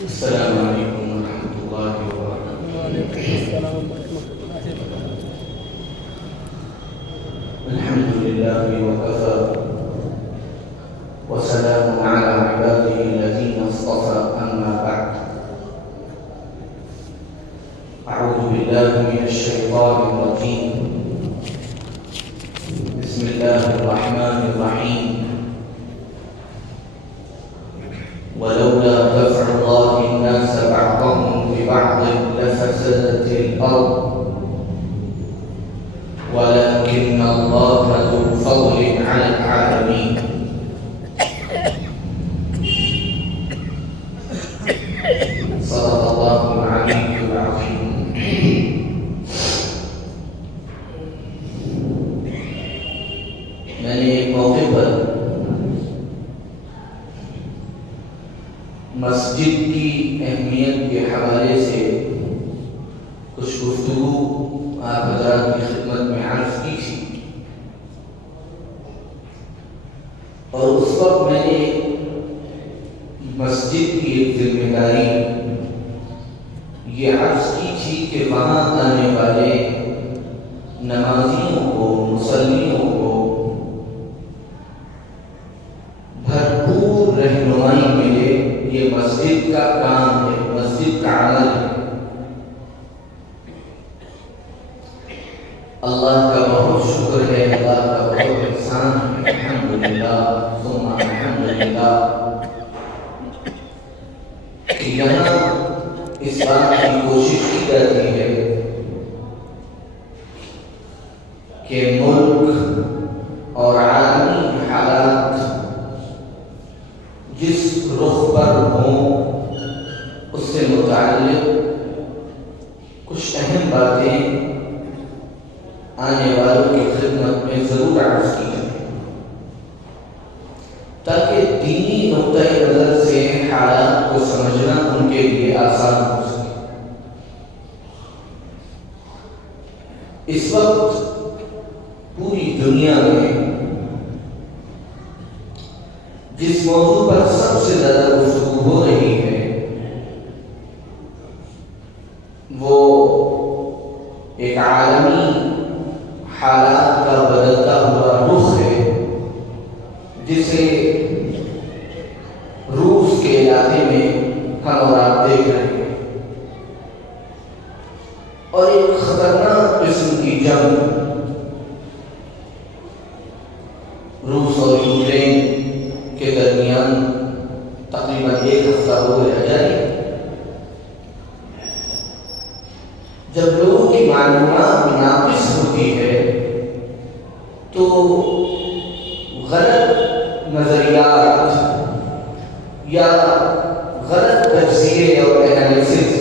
السلام علیکم ورحمۃ اللہ وبرکاتہ۔ وعلیکم السلام ورحمۃ اللہ وبرکاتہ۔ الحمد للہ وکفى وسلام علی عباده الذین اصطفى، اما بعد، اعوذ باللہ من الشیطان الرجیم، بسم اللہ الرحمن الرحیم، ولولا دفع الله الناس بعضهم ببعض لفسدت الأرض ولكن الله ذو فضل على العالمين۔ صدق الله العلي العظيم۔ میں نے ایک موقع پر مسجد کی اہمیت کے حوالے سے کچھ گفتگو آپ حضرات کی خدمت میں عرض کی تھی، اور اس وقت میں نے مسجد کی ایک ذمہ داری یہ عرض کی تھی کہ وہاں آنے والے نمازیوں کو، مصلیوں کو بھرپور رہنمائی ملے۔ یہ مسجد کا کام ہے، مسجد کا عمل ہے۔ اللہ کا بہت شکر ہے، اللہ کا بہت احسان ہے، الحمدللہ ثم الحمدللہ، کہ یہاں اس بات کی کوشش کی جاتی ہے کہ ملک اور عالمی حالات جس رخ پر ہوں اس سے متعلق کچھ اہم باتیں آنے والوں کی خدمت میں ضرور عرض کی جائیں، تاکہ دینی نقطۂ نظر سے حالات کو سمجھنا ان کے لیے آسان ہو سکے۔ اس وقت پوری دنیا میں جس موضوع پر سب سے زیادہ گفتگو ہو رہی ہے وہ ایک عالمی حالات کا بدلتا ہوا رخ ہے، جسے روس کے علاقے میں ہم اور آپ دیکھ رہے ہیں، اور ایک خطرناک قسم کی جنگ روس اور یوکرین کے درمیان تقریباً ایک ہفتہ ہو گیا جاری۔ جب لوگوں کی معلومات ناقص ہوتی ہے تو غلط نظریات یا غلط تجزیے اور انالیسس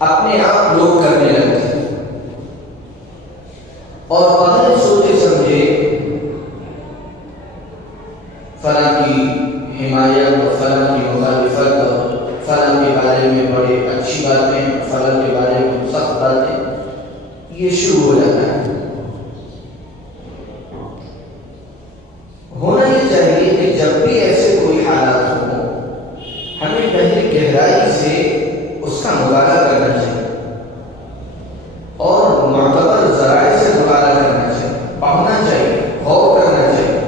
اپنے آپ لوگ کرنے لگتے ہیں، اور بغیر سوچے سمجھے فلاں کی حمایت اور فلاں کی مخالفت اور فلاں کے بارے میں بڑے اچھی باتیں، فلاں کے بارے میں سخت باتیں، یہ شروع ہو جاتا ہے۔ ہونا یہ چاہیے کہ جب بھی ایسے کوئی حالات ہوں ہمیں پہلے گہرائی سے اس کا مطالعہ کرنا چاہیے اور معتبر ذرائع سے مطالعہ کرنا چاہیے، پڑھنا چاہیے، غور کرنا چاہیے۔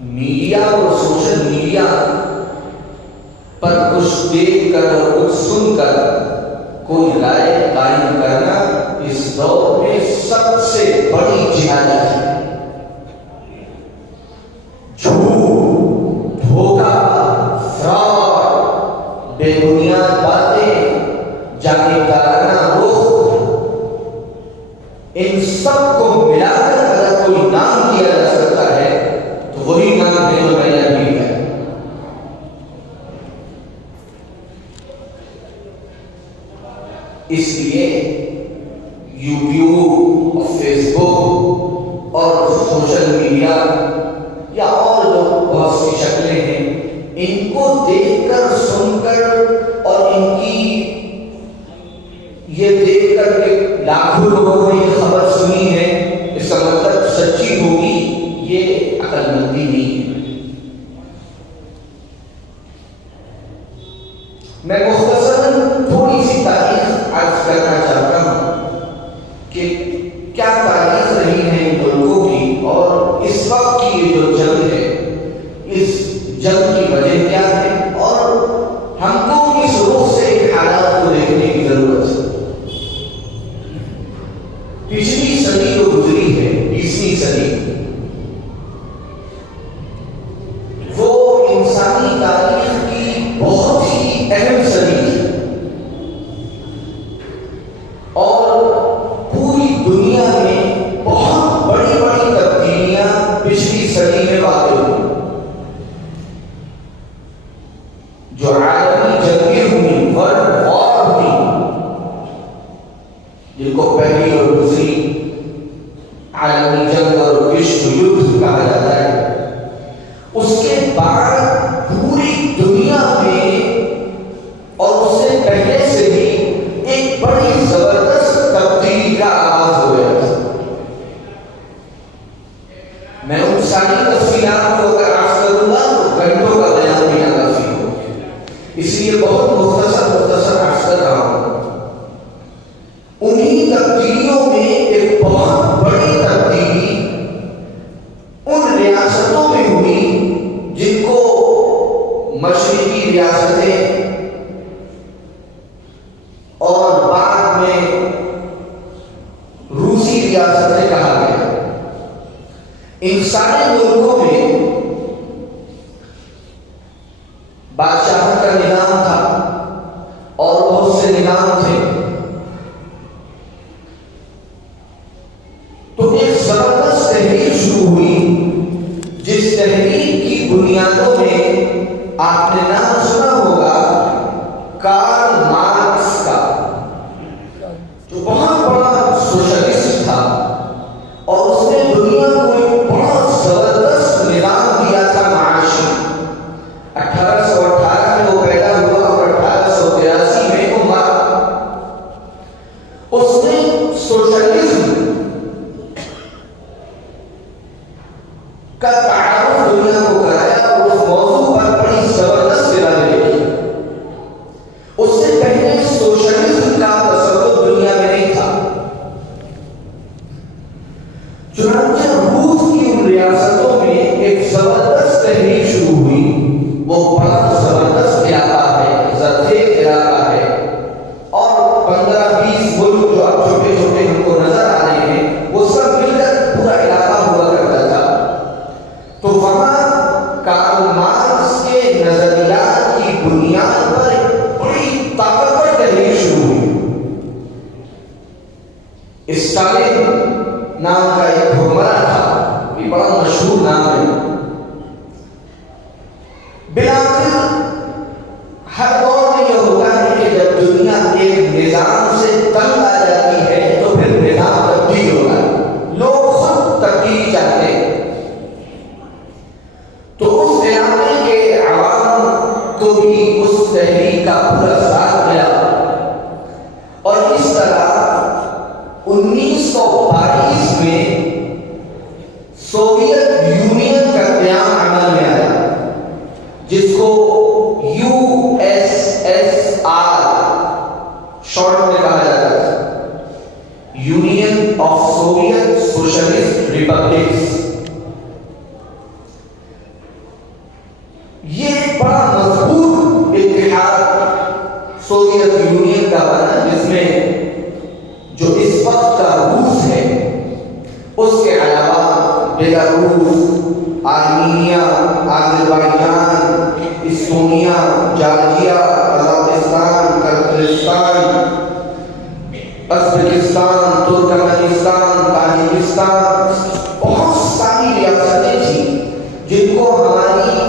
میڈیا اور سوشل میڈیا پر کچھ دیکھ کر اور کچھ سن کر کوئی رائے قائم کرنا اس دور میں سب سے بڑی جہالت ہے۔ جھوٹ، دھوکہ، فراڈ، بے بنیاد باتیں، جانبدارانہ رخ، ان سب کو ملا کر اگر کوئی نام دیا جا سکتا ہے تو وہی نام ہے جو میں نے ابھی ہے۔ اس لیے یوٹیوب اور فیس بک اور سوشل میڈیا یا اور جو بہت سی شکلیں ہیں، ان کو دیکھ کر، سن کر اور ان کی یہ دیکھ کر کہ لاکھوں لوگوں نے یہ خبر سنی ہے، اس کا مطلب سچی ہوگی، یہ عقل مندی نہیں ہے۔ میں مختصراً تھوڑی سی تاریخ عرض کرنا چاہتا ہوں کہ کیا تاریخ رہی ہے ان ملکوں کی، اور اس وقت کی یہ جو جنگ ہے اس جنگ کی وجہ کیا ہے، اور ہم کو اس رخ سے ان حالات کو دیکھنے کی ضرورت ہے۔ پچھلی صدی جو گزری ہے، 20ویں صدی، وہ انسانی تاریخ کی بہت ہی اہم صدی ہے، اور پوری دنیا میں بہت بڑی بڑی تبدیلیاں پچھلی صدی میں واقع ہوئی۔ جو عالمی جنگیں ہوئی، ورلڈ وار ہوئی، جن کو پہلی اور دوسری عالمی جنگ اور وشو یدھ کہا جاتا ہے، اس کے بعد پوری دنیا میں اور اس سے پہلے سے بھی ایک بڑی زبردست تبدیلی کا آغاز ہو گیا تھا۔ میں ان ساری تفصیلات کو اگر عرض کروں گا تو گھنٹوں کا بیان بھی کافی ہو، اس لیے بہت مختصر عرض کر رہا ہوں۔ انہی تبدیلیوں میں ایک بہت بڑی تبدیلی ان ریاستوں میں ہوئی جن کو مشرقی ریاستیں اور بعد میں روسی ریاستیں کہا گیا۔ ان سارے ملکوں میں بادشاہت کا نظام تھا اور بہت سے نظام تھے، تو ایک زبردست تحریک شروع ہوئی، جس تحریک کی بنیادوں میں آپ نے نام سنا ہوگا کارل مارکس کا، جو بہت بڑا سوشلسٹ تھا، اور اس نے دنیا کو ایک بڑا زبردست نظام دیا تھا معاشی۔ 1818 میں وہ پیدا ہوا اور 1883 میں وہ مرا۔ اس نے سوشلزم کا تعارف دنیا کو کرایا اور اس موضوع پر بڑی زبردست کتابیں لکھی۔ اس سے پہلے سوشلزم کا تصور دنیا میں نہیں تھا۔ چنانچہ روس کی ان ریاستوں میں ایک زبردست تحریک شروع ہوئی۔ وہ بڑا زبردست علاقہ ہے، زرخیز علاقہ ہے، اور 15-20 ملک جو اب چھوٹے چھوٹے ہم کو نظر آ رہے ہیں، وہ سب مل کر پورا علاقہ ہوا کرتا تھا۔ تو وہاں کارل مارکس کے نظریات کی بنیاد پر ایک بڑی طاقتور تحریک شروع ہوئی۔ اسٹالن نام کا ایک حکمراں تھا، یہ بڑا مشہور نام ہے۔ بالآخر ہر دور میں یہ ہوتا ہے کہ جب دنیا ایک نظام سے تنگ آ جاتی ہے تو پھر نظام تبدیل ہوتا ہے، لوگ خود تبدیلی چاہتے ہیں۔ تو اس علاقے کے عوام کو بھی اس تحریک کا پورا ساتھ ملا، اور اس طرح 1922 میں سوویت یونین کا قیام عمل میں آیا، جس کو USSR شارٹ میں کہا جاتا ہے، union of Soviet socialist republics. یہ بڑا مضبوط اتحاد سوویت یونین کا بنا، جس میں جو اس وقت کا روس ہے، اس کے علاوہ Belarus, Armenia, Azerbaijan, Estonia, Georgia, Kazakhstan, Kyrgyzstan, Uzbekistan, Turkmenistan, Tajikistan, بہت ساری ریاستیں تھیں جن کو ہماری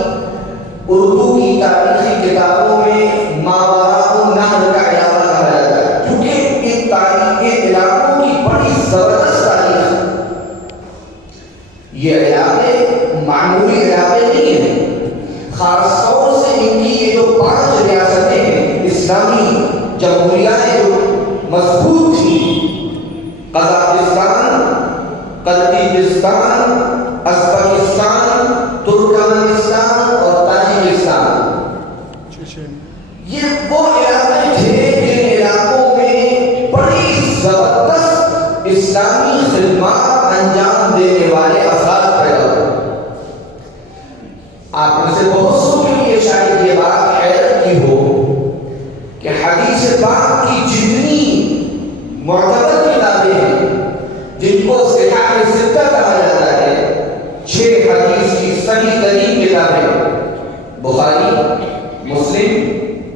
اردو کی تاریخی کتابوں میں ماوراء النہر کا علاقہ کہا جاتا ہے، کیونکہ ان تاریخی علاقوں کی بڑی زبردست تاریخ ہے۔ یہ علاقے معمولی علاقے نہیں ہیں، خاص طور سے ان کی یہ جو 5 ریاستیں ہیں اسلامی جمہوریہ جو مضبوط تھیں، قزاقستان، قرقیزستان، ازبکستان، ترکمانستان اور تاجکستان، یہ وہ بخاری، مسلم،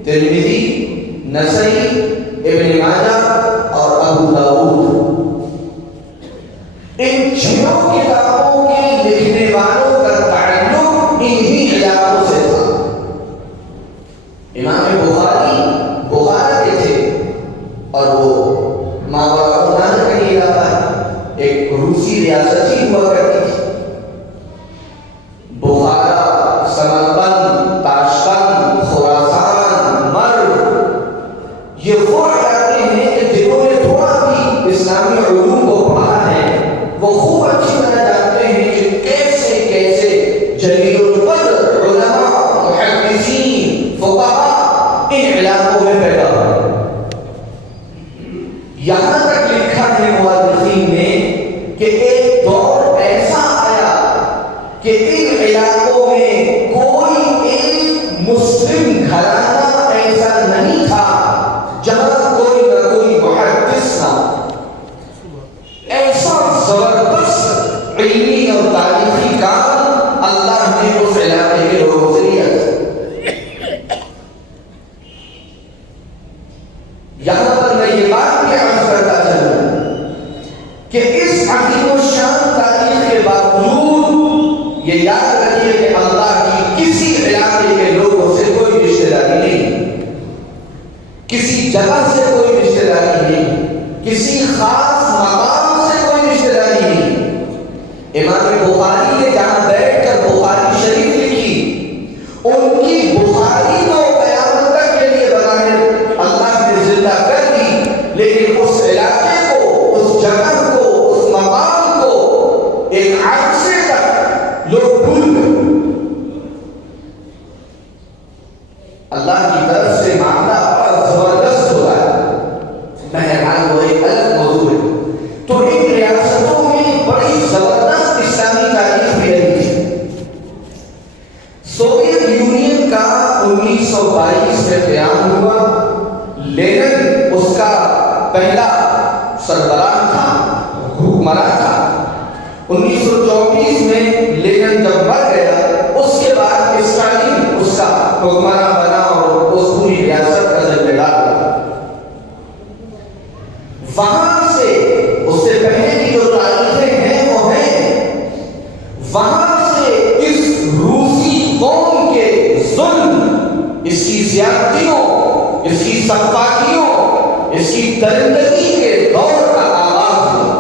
ترمذی، نسائی، ابن ماجہ اور ابو داؤد، ان چاروں کتابوں کے لکھنے والوں کا تعلق انہی علاقوں سے تھا۔ امام بخاری بخارا کے تھے اور وہ ماوراء کا علاقہ ہے، ایک روسی ریاست ہی ہوا کرتی تھی۔ بخارا، سمرقند، تاشقند، خراسان، مرو، یہ وہ علاقے ہیں کہ جنہوں نے تھوڑا بھی اسلامی علوم کو پڑھا ہے وہ خوب اچھی طرح جانتے ہیں کہ کیسے کیسے جلیل القدر علماء، محدثین، فقہاء ان علاقوں میں پیدا ہوئے۔ یہاں تک لکھا ہے مورخین نے کہ ایک دور ایسا آیا کہ ان علاقوں میں کوئی ایک مسلم گھرانہ ایسا نہیں تھا جہاں کوئی نہ کوئی محدث نہ ہو۔ ایسا زبردست علمی اور تاریخی کام اللہ نے اس علاقے کے لوگوں سے کیا تھا۔ یہاں پر میں یہ بات بھی عرض کرتا چلوں کہ اس عظیم و شان تاریخ کے باوجود یہ یاد رکھیے کہ اللہ کی کسی علاقے کے لوگوں سے کوئی رشتہ داری نہیں، کسی جگہ سے کوئی رشتہ داری نہیں، کسی خاص مقام سے کوئی رشتہ داری نہیں۔ امام بخاری نے جہاں بیٹھ کر بخاری شریف لکھی، ان کی بخاری تو قیامت تک کے لیے بظاہر اللہ نے زندہ کر دی، لیکن اس علاقے کو، اس جگہ کو، اس مقام کو ایک عرصے تک لوگ بھول گئے۔ اللہ کی طرف سے معاملہ بڑا زبردست ہو رہا ہے، بہرحال وہ ایک الگ موضوع ہے۔ تو ان ریاستوں میں بڑی زبردست اسلامی تاریخ بھی رہی تھی۔ سوویت یونین کا 1922 میں قیام ہوا، لینن اس کا پہلا سربراہ تھا، حکمراں تھا۔ 1924 میں لینن جب مر گیا، اس کے بعد اسٹالین اس کا حکمراں بنا اور اس پوری ریاست کا ذمہ دار بنا۔ وہاں سے، اس سے پہلے کی جو تاریخیں ہیں وہ ہیں، وہاں سے اس روسی قوم کے ظلم، اس کی زیادتیوں، اس کی سفاکیوں، اس کی درندگی کے دور کا آغاز ہوا۔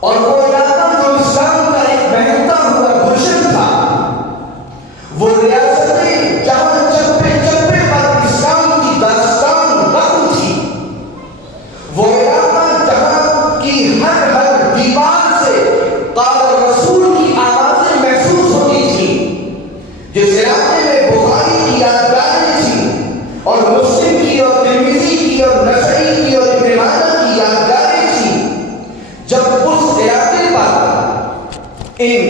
اور وہ علاقہ جو اسلام کا ایک بہتا ہوا گلشن تھا، وہ ریاستیں جہاں چپے چپے پر اسلام کی داستان رقم تھی، وہ علاقہ جہاں کی ہر ہر دیوار سے قال رسول کی آوازیں محسوس ہوتی تھی، جس علاقے میں بخاری کی یادگاریں تھیں اور مسلم کی اور ترمذی کی اور نسائی کی اور ابن ماجہ کی یادگاریں تھیں، جب اس علاقے پر ان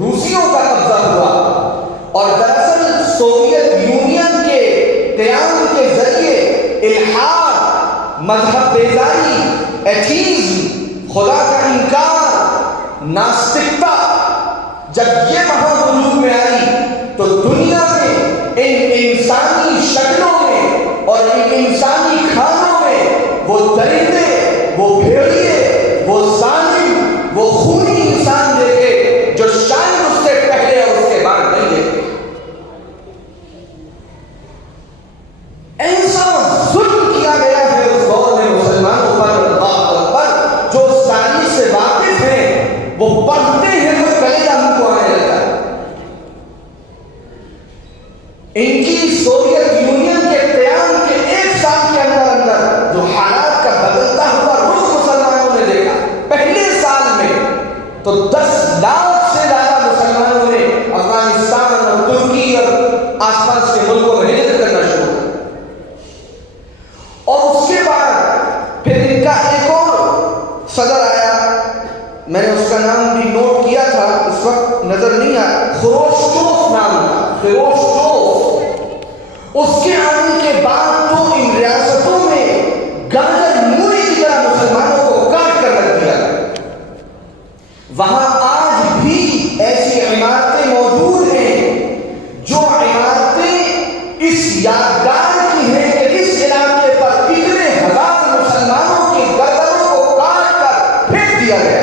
روسیوں کا قبضہ ہوا اور دراصل سوویت یونین کے قیام کے ذریعے الحاد، مذہب بیزاری، ایتھیزم، خدا کا انکار، ناستکتا جب یہ وہاں وجود میں آئی تو دنیا میں ان انسانی شکلوں میں اور ان انسانی کھانوں میں وہ درندے، وہ بھیڑیے، وہ ظالم، وہ خونی انسان دیکھے جو شاید اس سے پہلے اور اس کے بعد نہیں دیکھے۔ ایسا ظلم کیا گیا ہے اس دور میں مسلمانوں پر، اللہ اکبر، جو اس تاریخ سے واقف ہیں وہ پڑھتے ہیں تو کلیجہ ہم کو آنے لگتا ہے۔ ان کی سوویت یونین کے قیام کے ایک سال کے اندر اندر جو حالات کا بدلتا ہوا رخ مسلمانوں نے دیکھا، پہلے سال میں تو 10 لاکھ سے زیادہ مسلمانوں نے افغانستان اور ترکی اور آس پاس کے ملکوں میں ہجرت کرنا شروع کیا۔ اور اس کے بعد پھر ان کا ایک اور صدر آیا، میں نے اس کا نام بھی نوٹ کیا تھا، اس وقت نظر نہیں آیا، خروشچوف نام تھا، خروشچوف۔ اس کے آنے کے بعد تو ان ریاستوں میں گاجر مولی کی طرح مسلمانوں کو کاٹ کر رکھ دیا گیا۔ وہاں آج بھی ایسی عمارتیں موجود ہیں یادگار کی ہیں کہ اس علاقے پر اتنے ہزار مسلمانوں کی گردنوں کو کاٹ کر پھینک دیا گیا.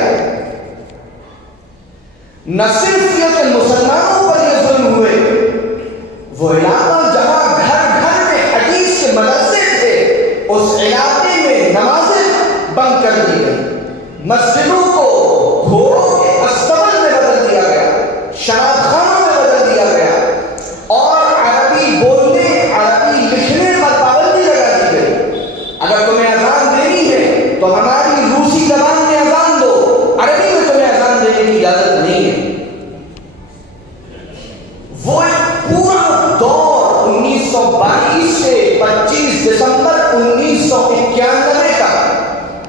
نہ صرف یہ کہ مسلمانوں پر یہ ظلم ہوئے، وہ علاقہ جہاں گھر گھر میں حدیث کے مدرسے تھے اس علاقے میں نمازیں بند کر دی گئی، مسجدوں کو گھوڑوں کے استبل میں بدل دیا گیا، شراب خانوں میں بدل دیا گیا، اور عربی بولنے عربی لکھنے پر پابندی لگا دی گئی. اگر تمہیں اذان دینی ہے تو ہماری روسی زبان میں اذان دو، عربی میں تمہیں اذان دینے کی اجازت نہیں ہے. وہ ایک پورا دور 1922 سے 25 دسمبر 1991 کا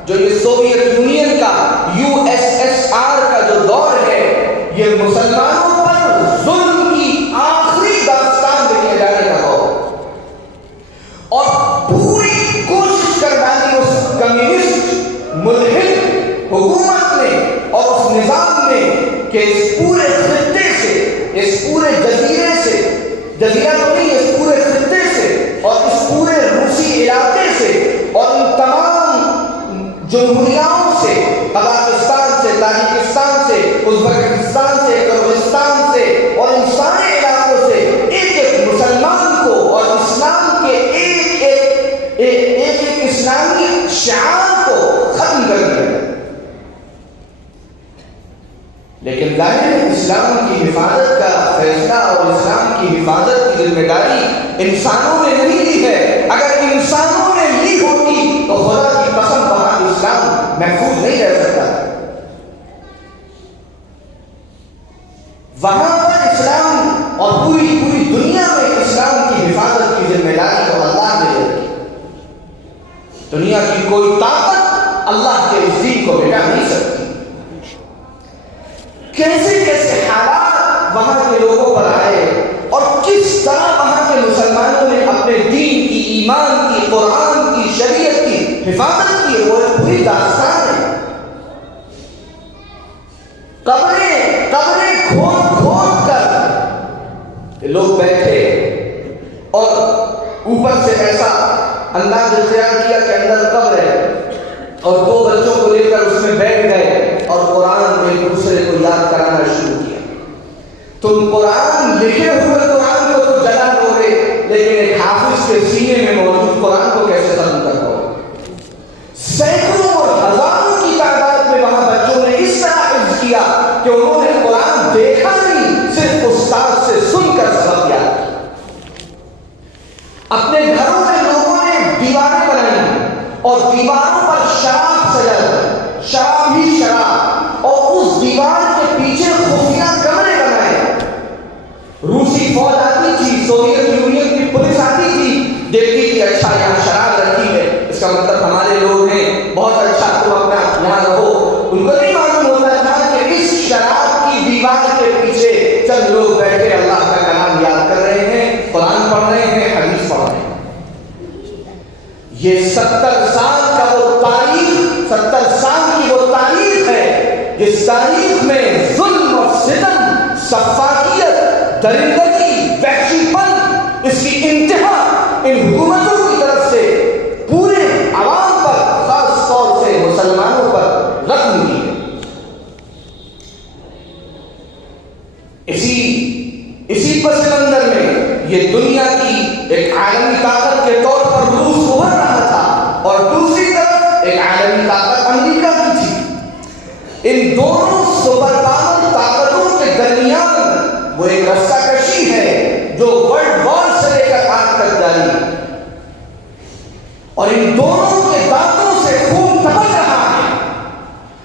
جو یہ سوویت یونین کا USSR کا جو دور ہے، یہ مسلمانوں پر ظلم کی آخری داستان لکھے جانے کا دور، اور پوری کوشش کر ڈالی اس کمیونسٹ ملحد حکومت نے اور اس نظام نے کہ اس پورے خطے سے، اس پورے جزیرے سے، جزیرہ تو نہیں، اس پورے خطے سے اور اس پورے روسی علاقے سے اور ان تمام جمہوریاؤں سے، قزاقستان سے، تاجکستان سے، ازبکستان سے، کرغزستان سے اور ان سارے علاقوں سے ایک ایک مسلمان کو اور اسلام کے ایک اسلامی شعار کو ختم کر دیا. لیکن ظاہر ہے اسلام کی حفاظت کا فیصلہ اور اسلام کی حفاظت کی ذمہ داری انسانوں نے نہیں لی ہے. اگر انسانوں نے لی ہوتی تو خدا کی قسم وہاں اسلام محفوظ نہیں رہ سکتا. وہاں پر اسلام اور پوری دنیا میں اسلام کی حفاظت کی ذمہ داری تو اللہ نے رکھی. دنیا کی کوئی طاقت اللہ کے اس دین کو مٹا نہیں سکتی. کیسے کیسے حالات وہاں کے لوگوں پر آئے اور کس طرح وہاں کے مسلمانوں نے اپنے دین کی، ایمان کی، قرآن کی، شریعت کی حفاظت کی، وہ پوری داستان ہے. قبریں کھود کر لوگ بیٹھے اور اوپر سے ایسا انداز اختیار کیا کہ اندر قبر ہے اور دو بچوں کو لے کر اس میں بیٹھ گئے اور قرآن ایک دوسرے کو یاد کرانا شروع کیا. تم قرآن لکھے ہوئے قرآن کو تو جلا دو گے، لیکن ایک حافظ کے سینے میں موجود قرآن کو کیسے ختم کر دو؟ سینکڑوں اور ہزاروں کی تعداد میں وہاں بچوں نے اس طرح حفظ کیا کہ انہوں نے قرآن دیکھا نہیں، صرف استاد سے سن کر سبق یاد کیا. اپنے گھروں میں لوگوں نے دیواریں بنائی اور دیواروں پر شراب سجا، شراب ہی شراب، اور اس دیوار کے پیچھے خفیہ کمرے بنائے. روسی فوج آتی تھی، سوویت یونین کی پولیس آتی تھی، دیکھتی تھی اچھا یہاں شراب رکھی ہے، اس کا مطلب ہمارے لوگ ہیں، بہت اچھا تم اپنا یہاں رہو. ان کو نہیں معلوم ہوتا تھا کہ اس شراب کی دیوار کے پیچھے چند لوگ بیٹھے اللہ کا کلام یاد کر رہے ہیں، قرآن پڑھ رہے ہیں، حدیث پڑھ رہے ہیں. یہ 70 سال کا وہ تاریخ، 70 سال کی وہ تاریخ ہے جس تاریخ میں ظلم اور ستم، سفاکیت، درندگی، وحشی پن، اس کی انتہا ان حکومتوں کی طرف سے پورے عوام پر، خاص طور سے مسلمانوں پر رقم کی ہے. اسی پس منظر میں یہ دنیا کی ایک عالمی طاقت کے طور پر روس ابھر رہا تھا اور دوسری طرف ایک عالمی طاقت امریکہ کی تھی. ان دونوں سپر پاور طاقتوں کے درمیان وہ ایک رسہ کشی ہے جو ورلڈ وار سے لے کر آج تک جاری ہے، اور ان دونوں کے دانتوں سے خون ٹپک رہا ہے،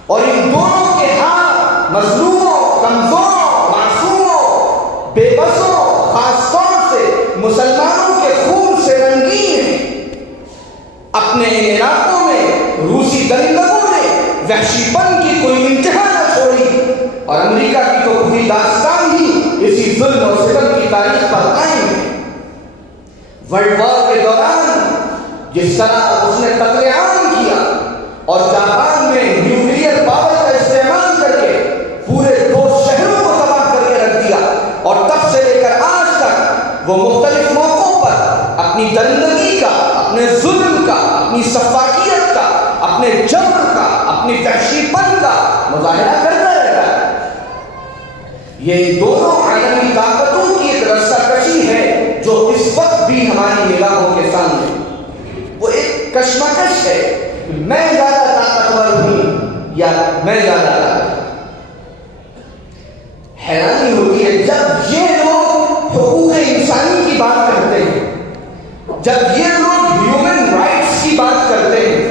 اور ان دونوں کے ہاتھ مظلوموں، کمزوروں، معصوموں، بے بسوں، خاص طور سے مسلمانوں کے خون سے رنگین ہیں. اپنے علاقوں میں روسی درندگوں نے وحشی پن کی کوئی انتہا نہ چھوڑی، اور امریکہ کی تو پوری داستان ہی اسی ظلم اور ستم کی تاریخ پر قائم ہے. ورلڈ وار کے دوران جس طرح اس نے قتل عام کیا اور جاپان میں نیوکلیئر پاور کا استعمال کر کے پورے 2 شہروں کو تباہ کر کے رکھ دیا، اور تب سے لے کر آج تک وہ مختلف موقعوں پر درندگی کا، اپنے ظلم کا، اپنی سفاکیت کا، اپنے جبر کا، اپنی وحشی پن کا مظاہرہ کرتا رہتا ہے۔ یہ دونوں عالمی طاقتوں کی ایک رسہ کشی ہے جو اس وقت بھی ہماری نگاہوں کے سامنے، وہ ایک کشمکش ہے کہ میں زیادہ طاقتور ہوں یا میں زیادہ طاقتور۔ حیرانی ہوتی ہے جب یہ لوگ حقوق انسانی کی بات کرتے ہیں، جب یہ لوگ ہیومن رائٹس کی بات کرتے ہیں،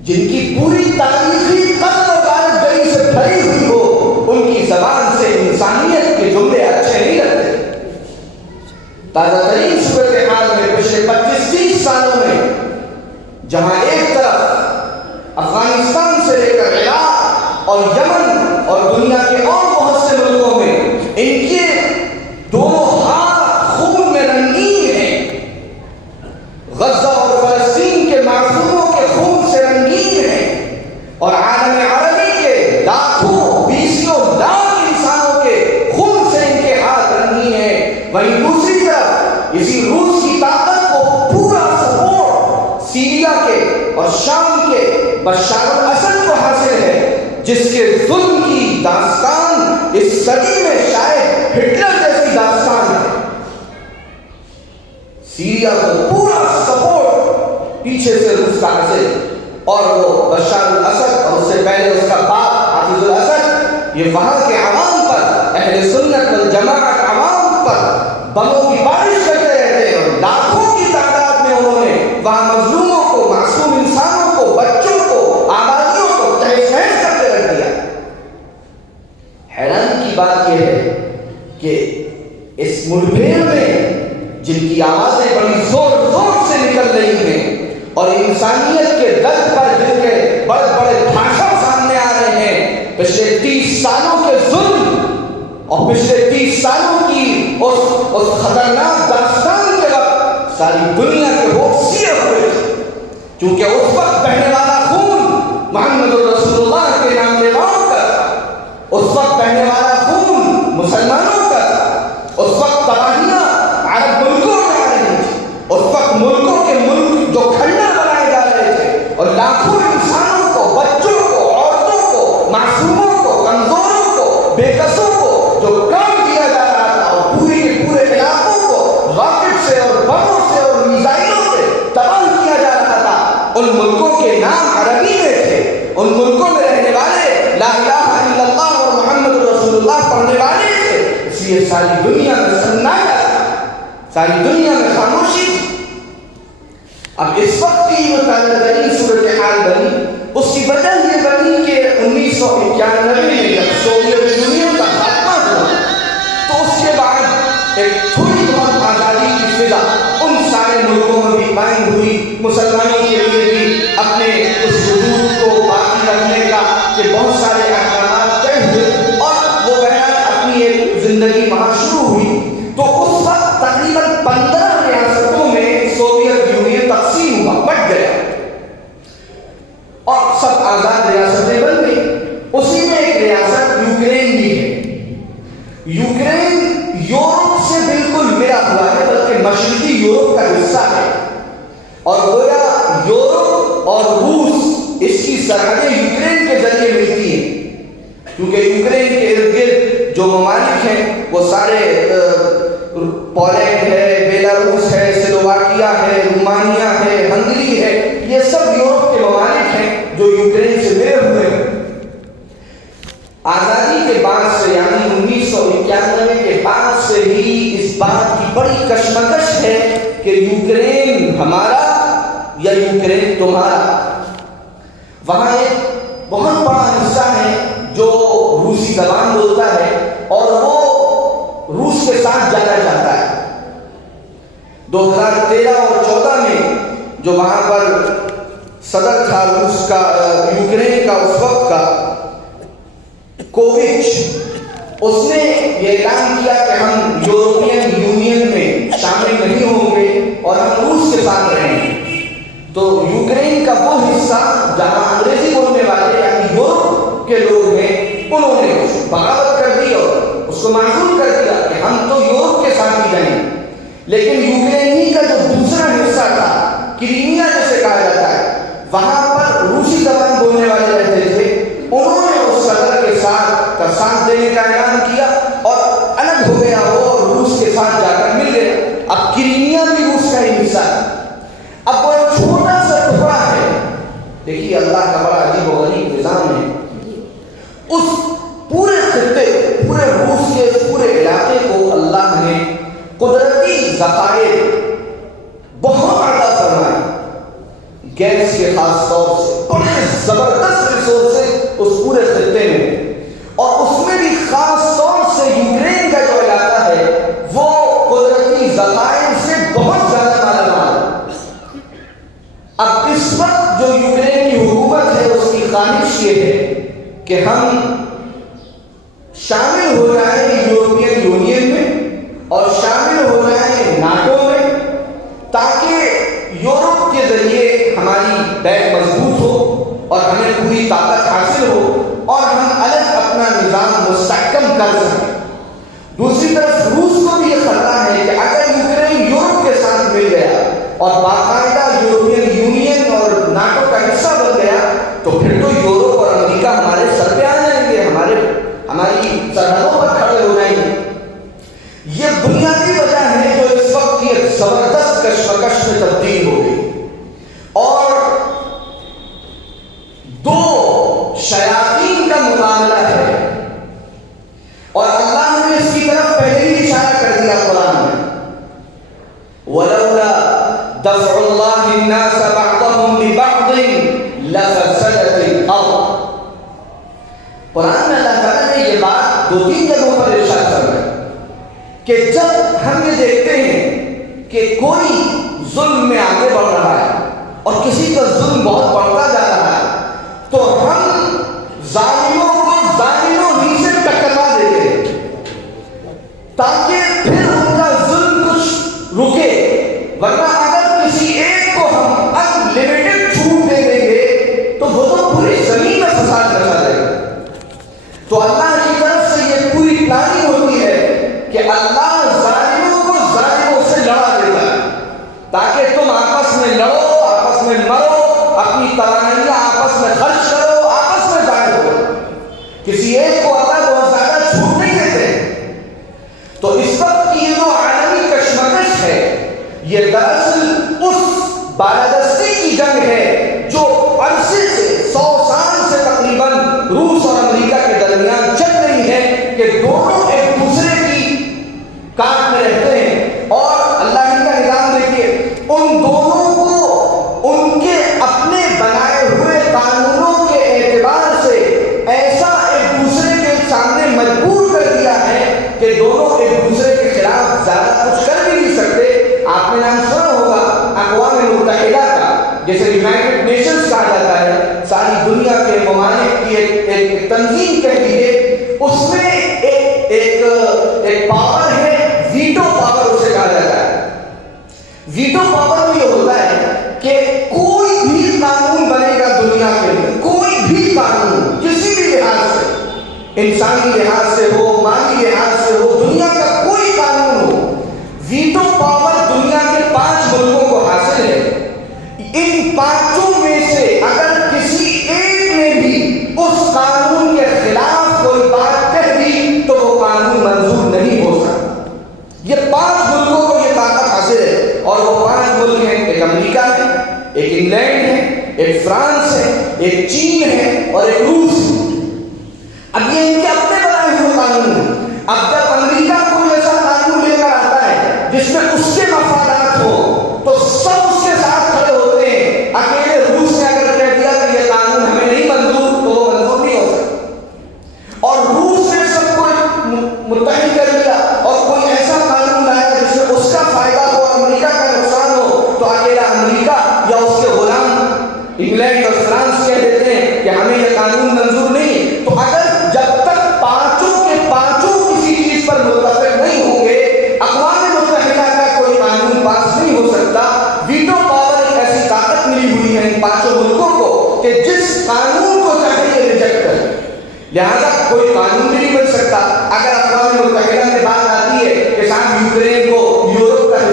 جن کی پوری تاریخی قتل و غارت سے بھری ہوئی ہو، ان کی زبان سے انسانیت کے جملے اچھے نہیں لگتے۔ تازہ ترین صورتحال میں پچھلے 25-30 سالوں میں جہاں ایک طرف افغانستان سے لے کر عراق اور یمن اور دنیا کے اور بہت سے ملکوں میں ان کے دونوں ہاتھ خون میں رنگین ہیں، غزہ اور فلسطین کے معصوموں کے خون سے رنگین ہیں، اور عالم عربی کے لاکھوں بیسوں لاکھ انسانوں کے خون سے ان کے ہاتھ رنگین ہیں۔ وہیں دوسری طرف اسی روس کی طاقت کو پورا سپورٹ سیریا کے اور شام کے بشار الاسد کو حاصل ہے، جس کے ظلم کی داستان اس صدی میں شاید ہٹلر جیسی داستان ہے۔ سیریا کو پورا سپورٹ پیچھے سے روس کا حاصل، اور وہ بشار الاسد اور اس سے پہلے اس کا باپ حافظ الاسد یہ وہاں کے عوام پر، اہل سنت والجماعت عوام پر بموں کی بارش کرتے رہتے ہیں، اور لاکھوں کی تعداد میں انہوں نے وہاں مظلوموں کو، معصوم انسانوں کو، بچوں کو، آبادیوں کو تہس نہس کرتے رکھ دیا۔ حیران کی بات یہ ہے کہ اس مٹبھیڑ میں جن کی آوازیں بڑی زور زور سے نکل رہی ہیں اور انسانیت کے درد پر جن کے بڑے بڑے بھاشن سامنے آ رہے ہیں، پچھلے 30 سالوں کے ظلم اور پچھلے 30 سالوں کی اس خطرناک داستان کے وقت ساری دنیا کے ہوش سیے ہوئے تھے، کیونکہ اس وقت بہنے والا خون محمد رسول اللہ کے نام لیواؤں کا تھا، اس وقت بہنے والا خون مسلمانوں کا تھا، اس وقت تباہیاں عرب ملکوں میں آ رہی تھی، اس وقت ملکوں کے ملک جو کھنڈر بنائے جا رہے تھے، اور لاکھوں انسانوں کو، بچوں کو، عورتوں کو، معصوموں کو، کمزوروں کو، بے کسوں کو جو کام کیا جا رہا تھا، اور پورے کے پورے علاقوں کو راکٹ سے اور بموں سے اور میزائلوں سے تباہ کیا جا رہا تھا، ان ملکوں کے نام عربی میں تھے، ان ملکوں میں رہنے والے لا الہ الا اللہ اور محمد رسول اللہ پڑھنے والے تھے، اس لیے ساری دنیا میں سناٹا تھا، ساری دنیا میں خاموشی تھی۔ اب اس وقت کی جو تازہ ترین صورتحال بنی، اس کی وجہ یہ بنی کہ 1991 میں جب سوویت یونین کا خاتمہ ہوا تو اس کے بعد ایک تھوڑی بہت آزادی کی فضا ان سارے ملکوں میں بھی قائم ہوئی، مسلمانوں کے لیے بھی اپنے اس حدود کو باقی رکھنے کا کہ بہت سارے احکامات طے ہوئے، اور وہ بہرحال اپنی ایک زندگی وہاں شروع ہوئی۔ تو اس وقت تقریباً 15 ریاستوں میں سوویت یونین تقسیم ہوا، بٹ گیا، اور سب آزاد ریاستیں بن گئی۔ اسی میں ایک ریاست یوکرین بھی ہے۔ یوکرین یورپ سے بالکل ملا ہوا ہے، بلکہ مشرقی یورپ کا حصہ ہے، اور گویا یورپ اور روس اس کی سرحدیں یوکرین کے ذریعے ملتی ہیں، کیونکہ یوکرین کے ارد گرد جو ممالک ہیں وہ سارے پولینڈ ہے، بیلاروس ہے، سلوواکیہ ہے، رومانیہ ہے، ہنگری ہے، یہ سب یورپ کے ممالک ہیں جو یوکرین سے ملے ہوئے ہیں۔ آزادی کے بعد سے، یعنی 1991 کے بعد سے ہی اس بات کی بڑی کشمکش ہے کہ یوکرین ہمارا یا یوکرین تمہارا۔ وہاں ایک بہت بڑا حصہ ہے جو روسی زبان بولتا ہے، اور وہ روس کے ساتھ جانا چاہتا ہے۔ 2013 اور 14 میں جو وہاں پر صدر تھا روس کا، یوکرین کا اس وقت کا، کووچ، اس نے یہ اعلان کیا کہ ہم یورپین یونین میں شامل نہیں ہوں گے اور ہم روس کے ساتھ رہیں گے۔ تو یوکرین کا وہ حصہ جہاں انگریزی بولنے والے یعنی یورپ کے لوگ ہیں، انہوں نے بغاوت کر دی اور اس کو معزول کر دیا کہ ہم تو یورپ کے ساتھ ہی رہیں۔ لیکن یوکرین کا جو دوسرا حصہ تھا، کرائمیا جسے کہا جاتا ہے، وہاں پر روسی زبان بولنے والے رہتے تھے. انہوں نے اس صدر کے ساتھ دینے کا اعلان کیا اور الگ ہو گیا وہ اور روس کے ساتھ جا کر مل گیا. اب کرائمیا بھی روس کا ہی حصہ ہے. اب وہ چھوٹا سا ٹکڑا ہے. دیکھیے اللہ کا بڑا عجیب و غریب نظام ہے. اس پورے خطے، پورے روس کے پورے علاقے کو اللہ نے قدرتی ذخائر بہت عطا فرمائے. گیس کے خاص طور سے بڑے زبردست ریسورسز اس پورے خطے میں، اور اس میں بھی خاص طور سے یوکرین کا جو علاقہ ہے وہ قدرتی ذخائر سے بہت زیادہ مالا مال ہے. اب اس وقت جو یوکرین کی حکومت ہے اس کی خواہش یہ ہے کہ ہم شامل ہو جائیں یورپین یونین میں اور شامل ہو جائیں ناٹو میں، تاکہ یورپ کے ذریعے ہماری بیک مضبوط ہو اور ہمیں پوری طاقت حاصل ہو اور ہم الگ اپنا نظام مستحکم کر سکیں. دوسری طرف روس کو بھی یہ خطرہ ہے کہ اگر یوکرین یورپ کے ساتھ مل گیا اور باقاعدہ یورپین یونین اور ناٹو کا حصہ بن گیا تو پھر تو یورپ اور امریکہ ہمارے سر پہ آ جائیں گے، ہماری سرحدوں پر کھڑے ہو جائیں گے. یہ بنیادی وجہ ہے جو اس وقت یہ زبردست کشمکش میں تبدیل ہو گئی. اور دو شیاطین کا مقابلہ ہے، اور اللہ نے اس کی طرف پہلے ہی اشارہ کر دیا قرآن میں. وَلَوْلَا دَفْعُ اللَّهِ النَّاسَ بَعْضَهُمْ بِبَعْضٍ لَفَسَدَتِ الْأَرْضُ. قرآن میں اللہ تعالیٰ نے یہ بات 2-3 جگہوں پر ارشاد فرمائی کہ جب ہم یہ دیکھتے ہیں کہ کوئی ظلم میں آگے بڑھ رہا ہے اور کسی کا ظلم بہت بڑھتا جا رہا ہے تو ہم ظالموں کو ظالموں ہی سے ٹکرا دیتے ہیں تاکہ پھر ان کا ظلم کچھ رکے. ورنہ اگر کسی ایک کو ہم ان لمیٹڈ چھوٹ دے دیں گے تو وہ تو پوری زمین میں فساد مچا دے گا. تو اللہ کی طرف سے یہ پوری پلاننگ ہوتی ہے کہ اللہ ظالموں کو ظالموں سے لڑا دیتا ہے تاکہ تم آپس میں لڑو، آپس میں مرو، اپنی توانائیاں آپس میں خرچ کرو، آپس میں ظاہر ہو. کسی ایک کو اللہ بہت زیادہ چھوٹ نہیں دیتے. تو اس وقت کی یہ جو عالمی کشمکش ہے یہ دراصل اس بالادستی کی جنگ ہے جو عرصے سے 100 سال سے تقریباً روس اور امریکہ کے درمیان چل رہی ہے کہ دونوں ایک دوسرے کی کاٹ میں رہتے ہیں. اور اللہ کا نظام دیکھیے، ان دونوں کو ان کے اپنے بنائے ہوئے قانونوں کے اعتبار سے ایسا ایک دوسرے کے سامنے مجبور کر دیا ہے کہ دونوں ایک دوسرے کے خلاف زیادہ کچھ کر بھی نہیں سکتے. آپ نے نام سنا ہوگا اقوام متحدہ کا، جیسے یونائٹڈ نیشنز کہا جاتا ہے، ساری دنیا کے ممالک کی ایک تنظیم کہتی ہے. اس میں ایک پاور ہے، ویٹو پاور اسے کہا جاتا ہے. ویٹو پاور میں یہ ہوتا ہے کہ کوئی بھی قانون بنے گا دنیا کے اندر، کوئی بھی قانون کسی بھی لحاظ سے، انسانی لحاظ سے ہو، مالی لحاظ سے ہو، دنیا کا کوئی قانون ہو، ویٹو پاور دنیا کے 5 ملکوں کو حاصل ہے. ان 5 میں سے اگر کسی ایک نے بھی اس قانون کے خلاف کوئی بات کہہ دی تو وہ قانون منظور نہیں ہو سکتا. یہ 5 ملکوں کو یہ طاقت حاصل ہے، اور وہ 5 ملک ہیں، ایک امریکہ ہے، ایک انگلینڈ ہے، ایک فرانس ہے، ایک چین ہے اور ایک روس ہے. اب یہ ان کے اپنے بنائے ہوئے قانون ہیں. اب جب امریکہ کوئی ایسا قانون لے کر آتا ہے جس میں اس کے مفادات ہو تو سب اس کے ساتھ کھڑے ہوتے ہیں. اکیلے روس نے اگر کہہ دیا کہ یہ قانون ہمیں نہیں منظور تو وہ منظور نہیں ہو سکتا. اور روس نے سب کو متحد کر دیا اور کوئی ایسا قانون لایا جس میں اس کا فائدہ ہو اور امریکہ کا نقصان ہو تو اکیلا امریکہ یا اس کے غلام انگلینڈ اور فرانس کہہ دیتے ہیں کہ ہمیں یہ قانون منظور نہیں. تو اگر جب تک 5 کے 5 کسی چیز پر متفق نہیں ہوں گے، اقوام متحدہ کا کوئی قانون پاس نہیں ہو سکتا. ویٹو پاور ایک ایسی طاقت ملی ہوئی ہے ان 5 ملکوں کو کہ جس قانون کو چاہے یہ ریجیکٹ کر. لہذا کوئی قانون نہیں بن سکتا. اگر اقوام متحدہ میں بات آتی ہے کہ صاحب یوکرین کو یورپ کا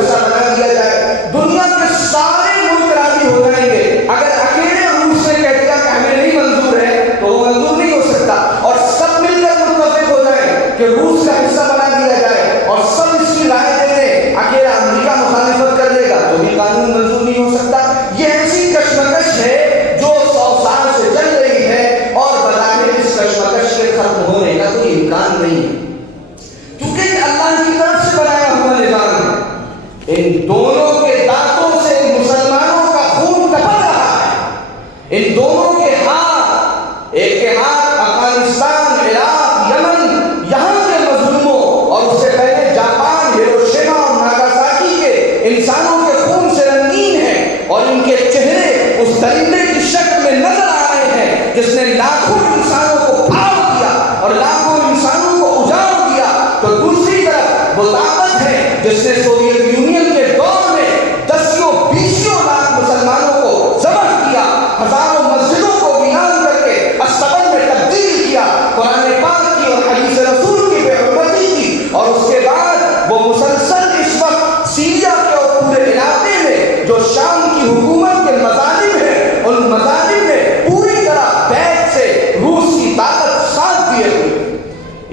کہ روس کا حصہ بنا دیا جائے اور سب اس کی رائے دے دیں، اکیلا امریکہ مخالفت کر دے گا تو بھی قانون منظور نہیں ہو سکتا۔ یہ ایسی کشمکش ہے جو 100 سال سے چل رہی ہے اور بظاہر اس کشمکش کے ختم ہونے کا کوئی امکان نہیں ہے، کیونکہ اللہ کی طرف سے بنایا ہوا نظام ہے۔ ان دونوں کے دانتوں سے مسلمانوں کا خون ٹپک رہا ہے، ان دونوں کے ہاتھ، ایک کے ہاتھ افغانستان، عراق، یمن، یہاں کے مظلوموں اور اس سے پہلے جاپان، ہیروشیما اور ناگاساکی کے انسانوں کے خون سے رنگین ہیں، اور ان کے چہرے اس درندے کی شکل میں نظر آ رہے ہیں جس نے لاکھوں انسانوں کو پھاڑ دیا اور لاکھوں انسانوں کو اجاڑ دیا۔ تو دوسری طرف وہ طاقت ہے جس نے سوویت یونین کے دور میں 10-20 لاکھ مسلمانوں کو ذبح کیا، ہزاروں مسجدوں کو ویران کر کے استبل میں تبدیل کیا، قرآن پاک کی اور حدیث رسول کی بے حرمتی کی، اور اس کے بعد وہ مسلسل اس وقت سیریا کے اور پورے علاقے میں جو شام کی حکومت کے مظالم ہیں، ان مظالم میں پوری طرح بیک سے روس کی طاقت ساتھ دیے ہوئی۔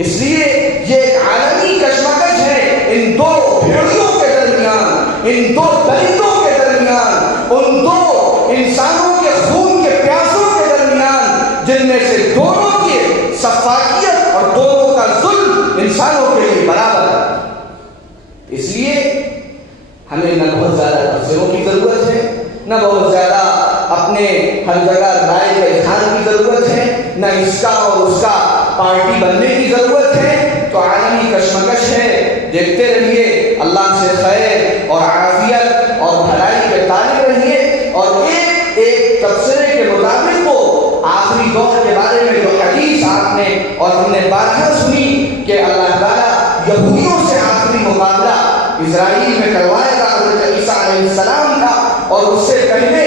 اس لیے یہ ایک عالمی کشمکش ہے ان دو بھیڑیوں کے درمیان، ان دو درندوں کے درمیان، ان دو انسانوں کے خون کے پیاسوں کے درمیان، جن میں سے دونوں کی سفاکیت اور دونوں کا ظلم انسانوں کے لیے برابر ہے۔ اس لیے ہمیں نہ بہت زیادہ تفسیروں کی ضرورت ہے، نہ بہت زیادہ اپنے ہر جگہ رائے کا اظہار کی ضرورت ہے، نہ اس کا اور اس کا پارٹی بننے کی ضرورت ہے۔ تو عالمی کشمکش ہے، دیکھتے رہیے، اللہ سے خیر اور عافیت اور بھلائی کے طالب رہیے، اور ایک تبصرے کے مطابق کو آخری دور کے بارے میں جو حدیث آپ نے اور ہم نے بارہا سنی کہ اللہ تعالیٰ یہودیوں سے آخری مقابلہ اسرائیل میں کروائے گا حضرت عیسیٰ علیہ السلام کا، اور اس سے پہلے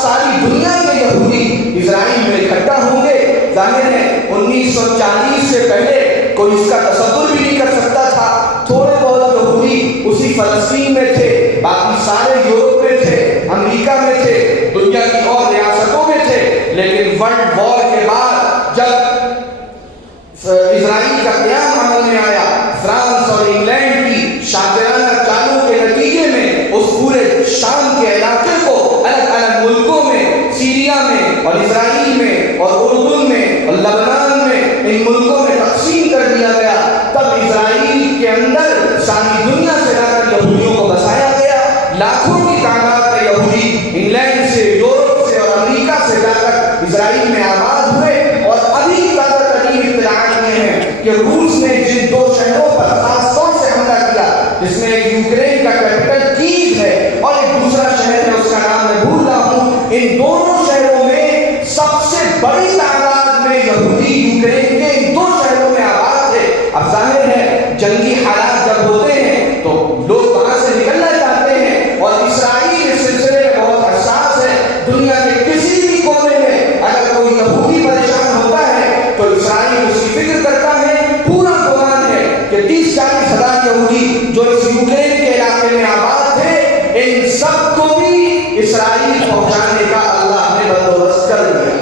ساری دنیا کے یہودی اسرائیل میں اکٹھا ہوں گے۔ ظاہر ہے 1940 سے پہلے کوئی اس کا تصور بھی نہیں کر سکتا تھا۔ تھوڑے بہت یہودی اسی فلسطین میں تھے، باقی سارے یورپ میں تھے، امریکہ میں تھے، دنیا کی اور ریاستوں میں تھے، لیکن ورلڈ وار کے بعد جب اسرائیل کا قیام عمل میں آیا، فرانس اور انگلینڈ کی شاطرانہ چالوں کے نتیجے میں اس پورے شام کے علاقے کو الگ الگ ملکوں میں، سیریا میں اور اسرائیل میں اور اردن میں اور لبنان میں، ان ملکوں میں تقسیم کر دیا گیا۔ تب اسرائیل کے اندر ساری دنیا سے لا کر یہودیوں کو بسایا گیا، لاکھوں کی تعداد میں یہودی انگلینڈ سے، یورپ سے اور امریکہ سے جا کر اسرائیل میں آباد ہوئے۔ اور ابھی تازہ ترین اطلاعات یہ ہیں کہ روس نے جن دو شہروں پر خاص طور سے حملہ کیا، جس میں ایک یوکرین کا کیپٹل کیو ہے اور ایک دوسرا شہر ہے اس کا نام میں بھول رہا ہوں، ان دونوں شہروں میں سب سے بڑی تعداد میں یہودی یوکرین کے ان دو شہروں میں آباد تھے۔ اب ظاہر ہے جنگی حالات جب ہوتے ہیں تو لوگ وہاں سے نکلنا چاہتے ہیں، اور اسرائیل اس سلسلے میں بہت حساس ہے۔ دنیا کے کسی بھی کونے میں اگر کوئی یہودی پریشان ہوتا ہے تو اسرائیل اس کی فکر کرتا ہے۔ پورا گمان ہے کہ 30-40 ہزار یہودی جو اس یوکرین کے علاقے میں آباد تھے، ان سب کو بھی اسرائیل پہنچانے کا اللہ نے بندوبست کر دیا،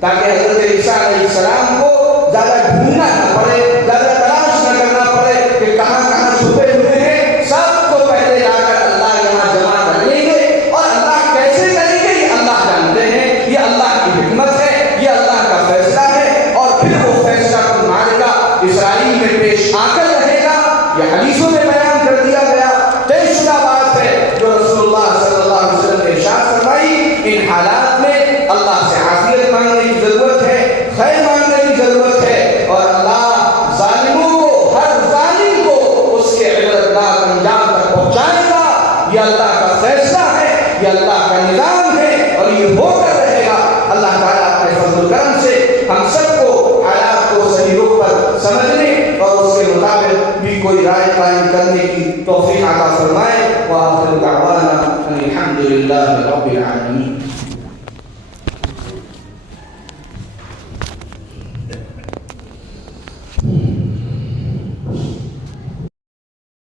تاکہ حضرت عیسیٰ علیہ السلام کو زیادہ ڈھونڈنا نہ پڑے، زیادہ تلاش نہ کرنا پڑے کہ کہاں کہاں چھپے ہوئے ہیں۔ سب کو پہلے لا کر اللہ یہاں جمع کر لیں گے، اور اللہ کیسے کریں گے یہ اللہ جانتے ہیں، یہ اللہ کی حکمت ہے، یہ اللہ کا فیصلہ ہے، اور پھر وہ فیصلہ کن معرکہ اسرائیل میں پیش آ کر رہے گا۔ یہ حدیثوں میں بیان کر دیا گیا، طے شدہ بات ہے جو رسول اللہ صلی اللہ علیہ وسلم نے ارشاد فرمائی۔ ان حالات میں اللہ سے عافیت مانگنے کی ضرورت ہے، خیر مانگنے کی ضرورت ہے، اور اللہ ظالموں کو، ہر ظالم کو اس کے عبرتناک انجام تک پہنچائے گا۔ یہ اللہ کا فیصلہ ہے، یہ اللہ کا نظام ہے، اور یہ ہو کر رہے گا۔ اللہ تعالیٰ اپنے فضل و کرم سے ہم سب کو حالات کو صحیح رخ پر سمجھنے اور اس کے مطابق بھی کوئی رائے قائم کرنے کی توفیق عطا فرمائے۔ وآخر دعوانا ان الحمد للہ رب العالمین۔